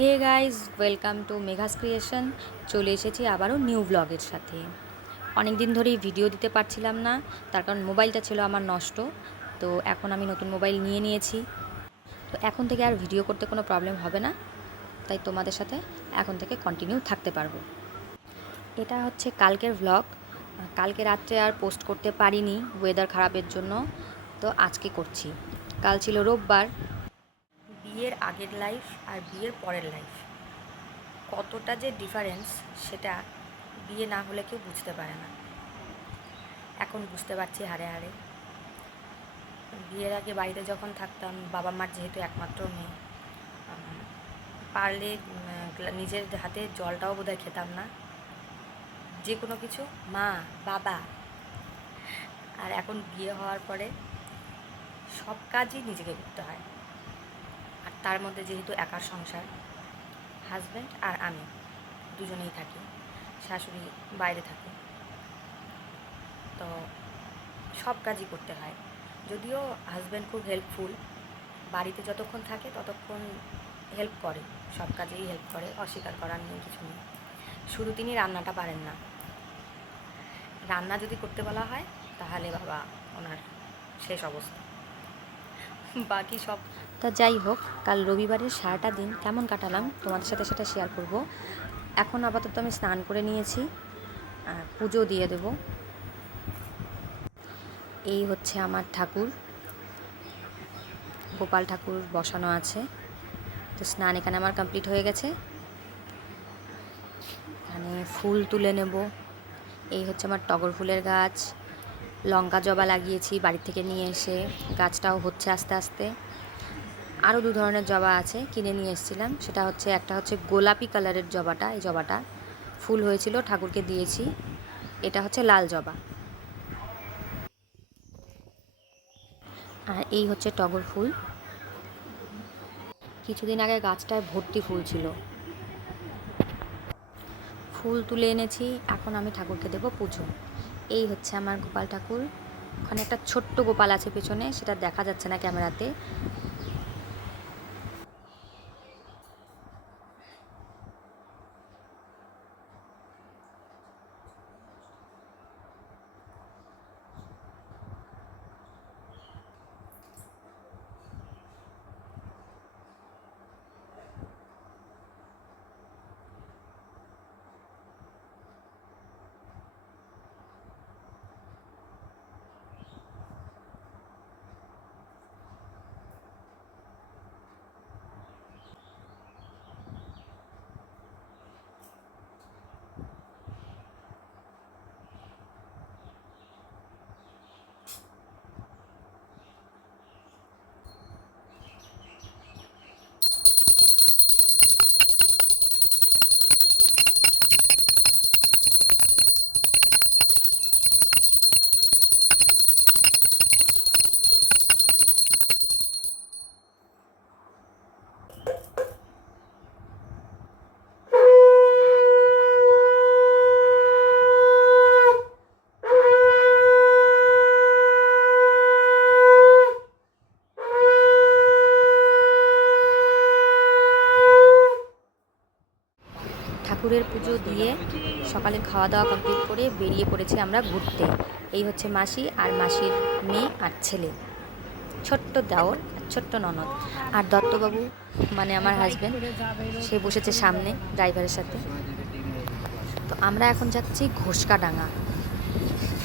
Hey guys, welcome to Megha's creation. চলে এসেছি আবারও নিউ ব্লগের সাথে। অনেক দিন ধরেই ভিডিও দিতে পারছিলাম না, তার কারণ মোবাইলটা ছিল আমার নষ্ট। তো এখন আমি নতুন মোবাইল নিয়েছি। তো এখন থেকে আর ভিডিও করতে কোনো প্রবলেম হবে না, তাই তোমাদের সাথে এখন থেকে কন্টিনিউ থাকতে পারবো। এটা হচ্ছে কালকের ভ্লগ। কালকে রাত্রে আর পোস্ট করতে পারিনি ওয়েদার খারাপের জন্য, তো আজকে করছি। কাল ছিল রোববার। বিয়ের আগের লাইফ আর বিয়ের পরের লাইফ কতটা যে ডিফারেন্স, সেটা বিয়ে না হলে কেউ বুঝতে পারে না। এখন বুঝতে পারছি হাড়ে হাড়ে। বিয়ের আগে বাড়িতে যখন থাকতাম, বাবা মার যেহেতু একমাত্র মেয়ে, পারলে নিজের হাতে জলটাও বোধহয় খেতাম না। যে কোনো কিছু মা, বাবা। আর এখন বিয়ে হওয়ার পরে সব কাজই নিজেকে করতে হয়। আর তার মধ্যে যেহেতু একার সংসার, হাজব্যান্ড আর আমি দুজনেই থাকি, শাশুড়ি বাইরে থাকে, তো সব কাজই করতে হয়। যদিও হাজব্যান্ড খুব হেল্পফুল, বাড়িতে যতক্ষণ থাকে ততক্ষণ হেল্প করে, সব কাজেই হেল্প করে, অস্বীকার করার নেই, কিছু নেই। শুধু তিনি রান্নাটা পারেন না। রান্না যদি করতে বলা হয় তাহলে বাবা ওনার শেষ অবস্থা, বাকি সব। তা যাই হোক, কাল রবিবারের সারাটা দিন কেমন কাটালাম তোমাদের সাথে সেটা শেয়ার করব। এখন আপাতত আমি স্নান করে নিয়েছি আর পুজো দিয়ে দেব। এই হচ্ছে আমার ঠাকুর, গোপাল ঠাকুর বসানো আছে। তো স্নান এখানে আমার কমপ্লিট হয়ে গেছে। এখানে ফুল তুলে নেব। এই হচ্ছে আমার টগর ফুলের গাছ, লঙ্কা জবা লাগিয়েছি বাড়ি থেকে নিয়ে এসে, গাছটাও হচ্ছে আস্তে আস্তে। আরও দু ধরনের জবা আছে, কিনে নিয়ে এসেছিলাম। সেটা হচ্ছে, একটা হচ্ছে গোলাপি কালারের জবাটা, এই জবাটা ফুল হয়েছিল, ঠাকুরকে দিয়েছি। এটা হচ্ছে লাল জবা। আর এই হচ্ছে টগর ফুল। কিছুদিন আগে গাছটায় ভর্তি ফুল ছিল। ফুল তুলে এনেছি, এখন আমি ঠাকুরকে দেবো পুজো। এই হচ্ছে আমার গোপাল ঠাকুর। ওখানে একটা ছোট্ট গোপাল আছে পেছনে, সেটা দেখা যাচ্ছে না ক্যামেরাতে। ঠাকুরের পুজো দিয়ে সকালে খাওয়া দাওয়া কমপ্লিট করে বেরিয়ে পড়েছি আমরা ঘুরতে। এই হচ্ছে মাসি আর মাসির মেয়ে আর ছেলে, ছোট্ট দেওর আর ছোট্ট ননদ। আর দত্তবাবু মানে আমার হাজব্যান্ড, সে বসেছে সামনে ড্রাইভারের সাথে। তো আমরা এখন যাচ্ছি ঘোষকাডাঙ্গা,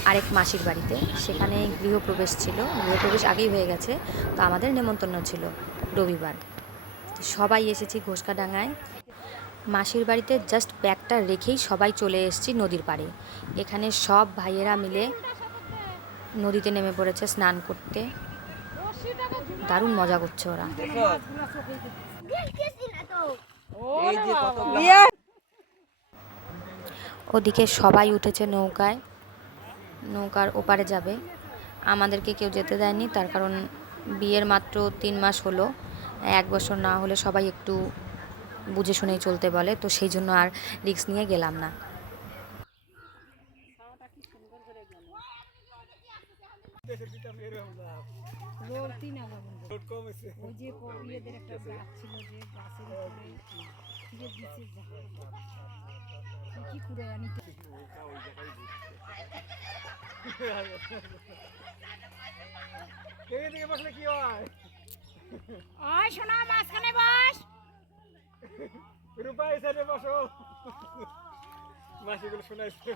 আরেক মাসির বাড়িতে। সেখানে গৃহপ্রবেশ ছিল, গৃহপ্রবেশ আগেই হয়ে গেছে, তো আমাদের নেমন্তন্ন ছিল রবিবার। সবাই এসেছি ঘোষকাডাঙ্গায়। মাসির বাড়িতে জাস্ট ব্যাগটা রেখেই সবাই চলে এসেছি নদীর পাড়ে। এখানে সব ভাইয়েরা মিলে নদীতে নেমে পড়েছে স্নান করতে। দারুণ মজা করছে ওরা। ওদিকে সবাই উঠেছে নৌকায়, নৌকার ওপারে যাবে। আমাদেরকে কেউ যেতে দেয়নি, তার কারণ বিয়ের মাত্র 3 মাস হলো। 1 বছর না হলে সবাই একটু বুঝে শুনেই চলতে বলে, তো সেই জন্য আর রিস্ক নিয়ে গেলাম না। কি করে আনি দিকে বসলে কি হয়? ওই শোনা মাঝখানে বস। রূপা এই সাইডে বসো। মাসিগুলো শোনাইছে।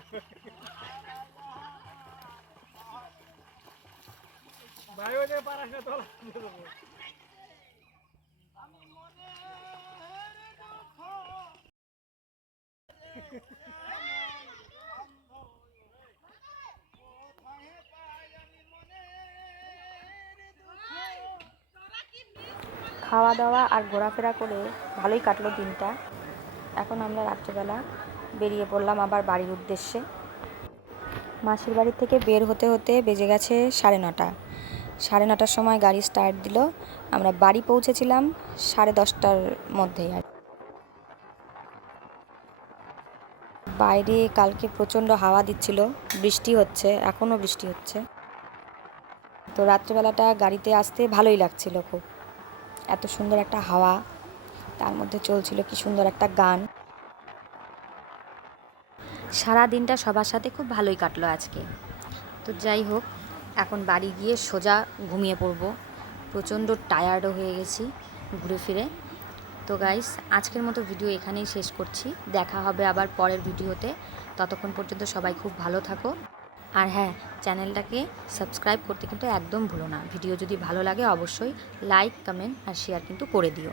ভাই ওই যে পারাস না তোলা। খাওয়া দাওয়া আর ঘোরাফেরা করে ভালোই কাটলো দিনটা। এখন আমরা রাত্রেবেলা বেরিয়ে পড়লাম আবার বাড়ির উদ্দেশ্যে। মাসির বাড়ি থেকে বের হতে হতে বেজে গেছে 9:30। 9:30টার সময় গাড়ি স্টার্ট দিল। আমরা বাড়ি পৌঁছেছিলাম 10:30টার মধ্যেই। আর বাইরে কালকে প্রচণ্ড হাওয়া দিচ্ছিল, বৃষ্টি হচ্ছে, এখনও বৃষ্টি হচ্ছে। তো রাত্রেবেলাটা গাড়িতে আসতে ভালোই লাগছিল খুব। এত সুন্দর একটা হাওয়া, তার মধ্যে চলছিল কি সুন্দর একটা গান। সারা দিনটা সবার সাথে খুব ভালোই কাটলো আজকে। তো যাই হোক, এখন বাড়ি গিয়ে সোজা ঘুমিয়ে পড়বো। প্রচণ্ড টায়ার্ডও হয়ে গেছি ঘুরে ফিরে। তো গাইস, আজকের মতো ভিডিও এখানেই শেষ করছি। দেখা হবে আবার পরের ভিডিওতে। ততক্ষণ পর্যন্ত সবাই খুব ভালো থাকো। আর হ্যাঁ, চ্যানেলটাকে সাবস্ক্রাইব করতে কিন্তু একদম ভুলো না। ভিডিও যদি ভালো লাগে অবশ্যই লাইক, কমেন্ট আর শেয়ার কিন্তু করে দিও।